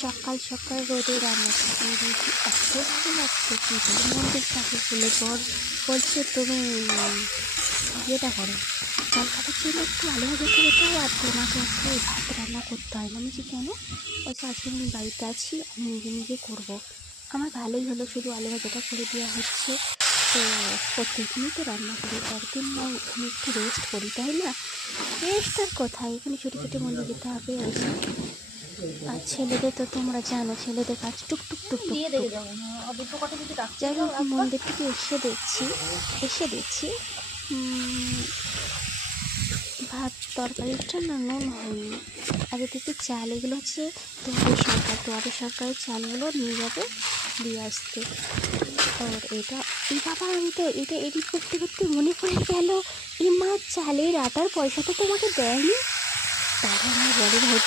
সকাল সকাল রোদে রান্না করতে দেখি এত ভালো লাগছে কী বলে মন্দির ঠাকুর বলে বলছে তুমি ইয়েটা করো জলখাবার জন্য একটু আলু ভাজা করে দাও আর তোমাকে আজকে ভাত রান্না করতে হয় না। আমি যে কেন? বলছে আজকে আমি বাড়িতে আছি, আমি নিজে নিজে করবো। আমার ভালোই হলো, শুধু আলু ভাজাটা করে দেওয়া হচ্ছে। তো প্রত্যেকদিনই তো রান্না করি, একদিন নয় এখানে একটু রেস্ট করি, তাই না? রেস্ট আর কোথায়, এখানে ছুটি ছুটি মন্দির যেতে হবে এসে। আর ছেলেদের তো তোমরা জানো, ছেলেদের কাজ টুকটুক টুকটুক। যাই হোক মন্দির থেকে এসে দেখছি ভাত তরকারিটা না নুন হয়নি। আর এদিকে চাল, এগুলো হচ্ছে দুয়ারে সরকারের চালগুলো নিয়ে যাবে দিয়ে আসতে। আর এই বাবা, আমি তো এটা এডিট করতে করতে মনে পড়ে গেল, এই মা চালের আটার পয়সাটা তোমাকে দেয়নি। তাহলে আমার বড় ভাই